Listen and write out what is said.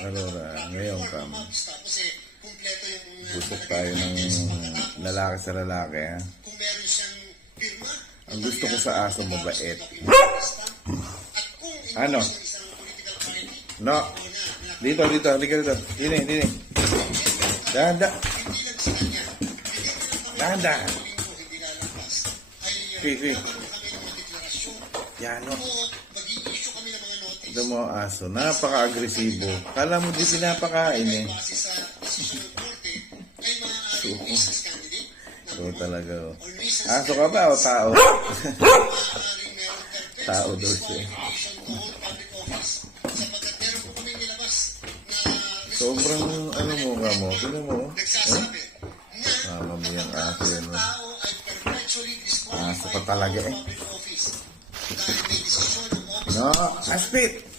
Allora, ngayon busok tayo ng lalaki sa lalaki, ha? Ang gusto ko sa aso, mabait. Ano? No. Dito. Halika dito. Dini. Dahan. Okay. Yan, no. Ito mo aso. Napaka-agresibo. Kala mo di pinapakain, eh. So talaga, oh. Aso ka ba o tao? Tao daw siya. Sobrang ano mo ka mo. Tignan mo, oh. Mamamiyang aso yan, oh. Aso ka talaga, eh. No, aspit!